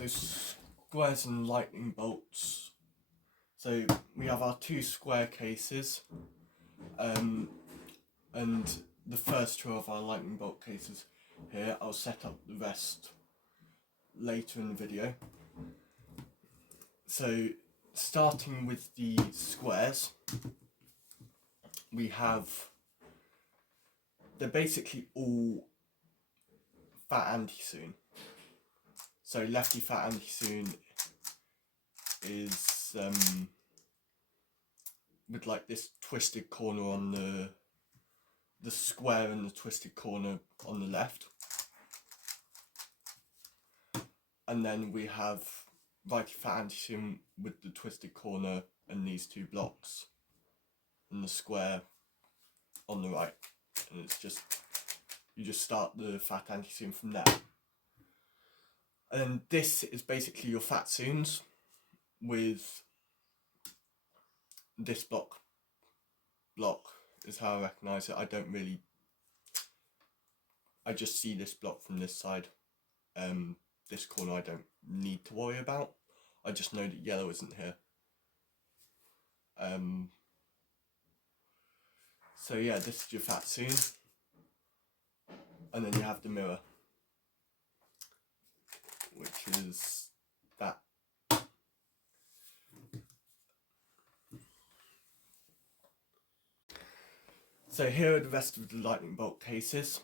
So squares and lightning bolts. So we have our two square cases, and the first two of our lightning bolt cases here. I'll set up the rest later in the video. So starting with the squares, they're basically all fat anti-sewn. So lefty fat anti-sewn is with like this twisted corner on the square and the twisted corner on the left. And then we have righty fat anti-sewn with the twisted corner and these two blocks and the square on the right. And it's just, you just start the fat anti-sewn from there. And this is basically your fat seams with this block is how I recognise it. I just see this block from this side. This corner I don't need to worry about. I just know that yellow isn't here. So yeah, this is your fat seam. And then you have the mirror, which is that. So here are the rest of the lightning bolt cases.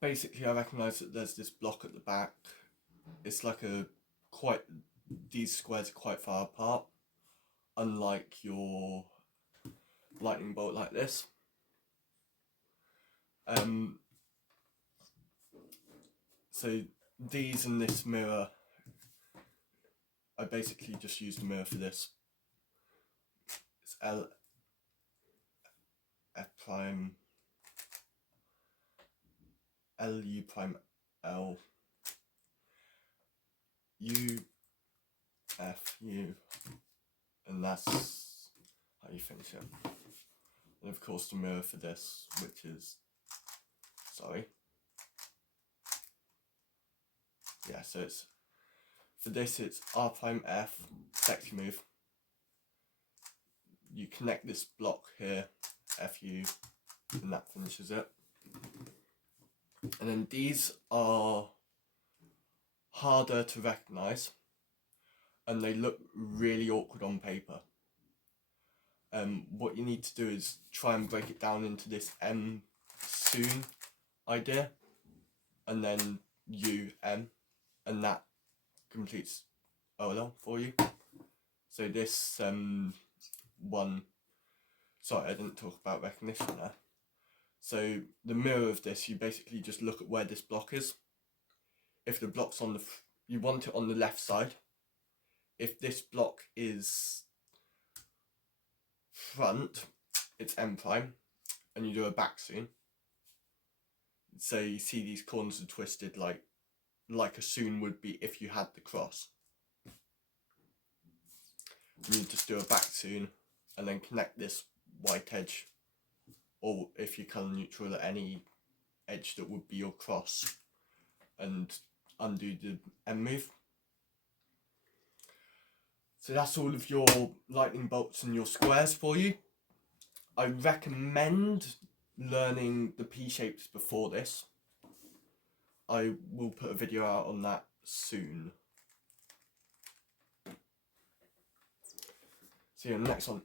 Basically, I recognise that there's this block at the back. It's like these squares are quite far apart, unlike your lightning bolt like this. So these and this mirror, I basically just use the mirror for this. It's L, F prime, L, U prime, L, U, F, U, and that's how you finish it. And of course the mirror for this, which is, so it's, for this it's R prime F, sexy move. You connect this block here, FU, and that finishes it. And then these are harder to recognise, and they look really awkward on paper. What you need to do is try and break it down into this M soon idea, and then U, M, and that completes OLL for you. So this one, sorry, I didn't talk about recognition there. So the mirror of this, you basically just look at where this block is. If the block's on you want it on the left side. If this block is front, it's M prime, and you do a back seam. So you see these corners are twisted like a sewn would be if you had the cross. You just do a back seam and then connect this white edge, or if you're colour neutral, at any edge that would be your cross, and undo the M move. So that's all of your lightning bolts and your squares for you. I recommend learning the P shapes before this. I will put a video out on that soon. See you on the next one.